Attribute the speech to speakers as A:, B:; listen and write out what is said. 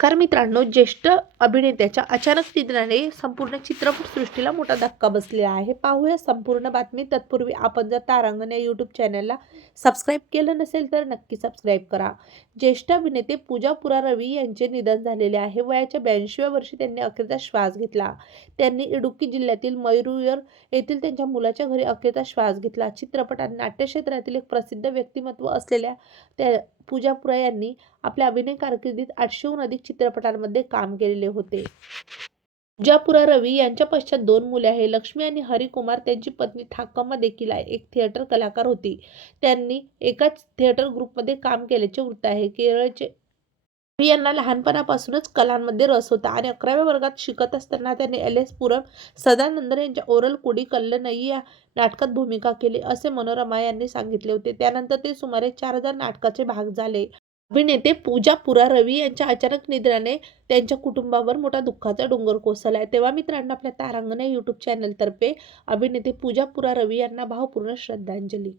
A: कारण मित्रांनो ज्येष्ठ अभिनेत्याच्या अचानक निधनाने संपूर्ण चित्रपटसृष्टीला मोठा धक्का बसलेला आहे. पाहूया संपूर्ण बातमी. तत्पूर्वी आपण जर तारांगण या यूट्यूब चॅनलला सबस्क्राईब केलं नसेल तर नक्की सबस्क्राईब करा. ज्येष्ठ अभिनेते पूजा पुरा रवी यांचे निधन झालेले आहे. वयाच्या ब्याऐंशीव्या वर्षी त्यांनी अखेरचा श्वास घेतला. त्यांनी इडुक्की जिल्ह्यातील मयुरुयर येथील त्यांच्या मुलाच्या घरी अखेरचा श्वास घेतला. चित्रपट आणि नाट्यक्षेत्रातील एक प्रसिद्ध व्यक्तिमत्व असलेल्या त्या पूजापुरा यांनी आपल्या अभिनय कारकिर्दीत आठशेहून अधिक चित्रपटांमध्ये काम केलेले होते. पूजापुरा रवी यांच्या पश्चात दोन मुले आहे लक्ष्मी आणि हरिकुमार. त्यांची पत्नी ठाकम्मा देखील आहे एक थिएटर कलाकार होती. त्यांनी एकाच थिएटर ग्रुपमध्ये काम केल्याचे वृत्त आहे. केरळचे यांना लहानपणापासूनच कलांमध्ये रस होता आणि अकराव्या वर्गात शिकत असताना त्यांनी एल एस पुरम सदानंदन यांच्या ओरल कोडी कल्लनई या नाटकात भूमिका केली असे मनोरमा यांनी सांगितले होते. त्यानंतर ते सुमारे चार हजार नाटकाचे भाग झाले. अभिनेते पूजा पुरा रवी यांच्या अचानक निधनाने त्यांच्या कुटुंबावर मोठा दुःखाचा डोंगर कोसळला आहे तेव्हा मित्रांनो आपल्या तारांगण या यूट्यूब चॅनलतर्फे अभिनेते पूजा पुरा रवी यांना भावपूर्ण श्रद्धांजली.